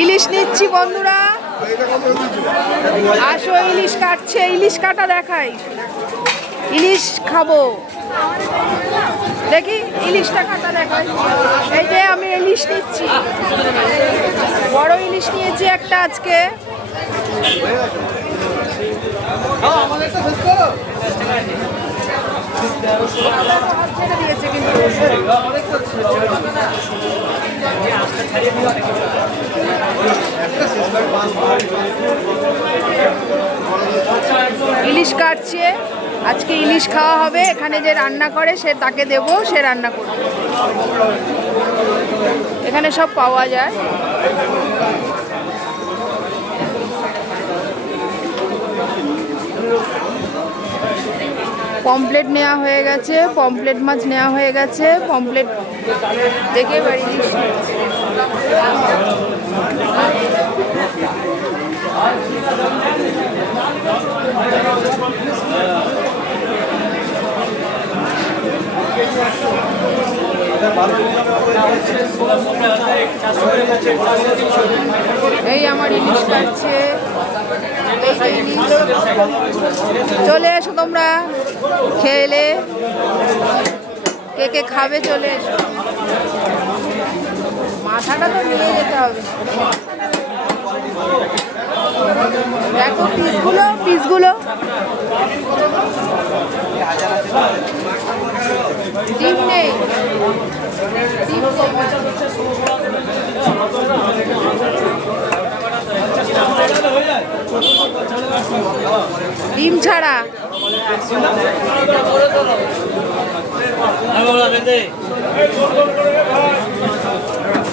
ইলিশ নিচ্ছি বন্ধুরা। আসো, ইলিশ কাটছে, ইলিশ কাটা দেখাই। ইলিশ খাব। দেখি, ইলিশটা কাটা দেখাই। এই যে আমি ইলিশ নিচ্ছি। বড় ইলিশ নিয়েছি একটা আজকে। দিয়েছে কিন্তু ইলিশ কাটছে, আজকে ইলিশ খাওয়া হবে, এখানে যে রান্না করে, সে তাকে দেব, সে রান্না করবে। এখানে সব পাওয়া যায়। পমপ্লেট নেওয়া হয়ে গেছে পমপ্লেট মাছ নেওয়া হয়ে গেছে পমপ্লেট দেখে বাড়ি এই আমার ইলিশ কাটছে। চলে এসো তোমরা, খেলে। কে কে খাবে চলে এসো। মাথাটা তো নিয়ে যেতে হবে। দেখো পিসগুলো পিসগুলো। ডিম ছাড়া।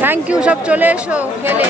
থ্যাংক ইউ সব চলে এসো খেলে।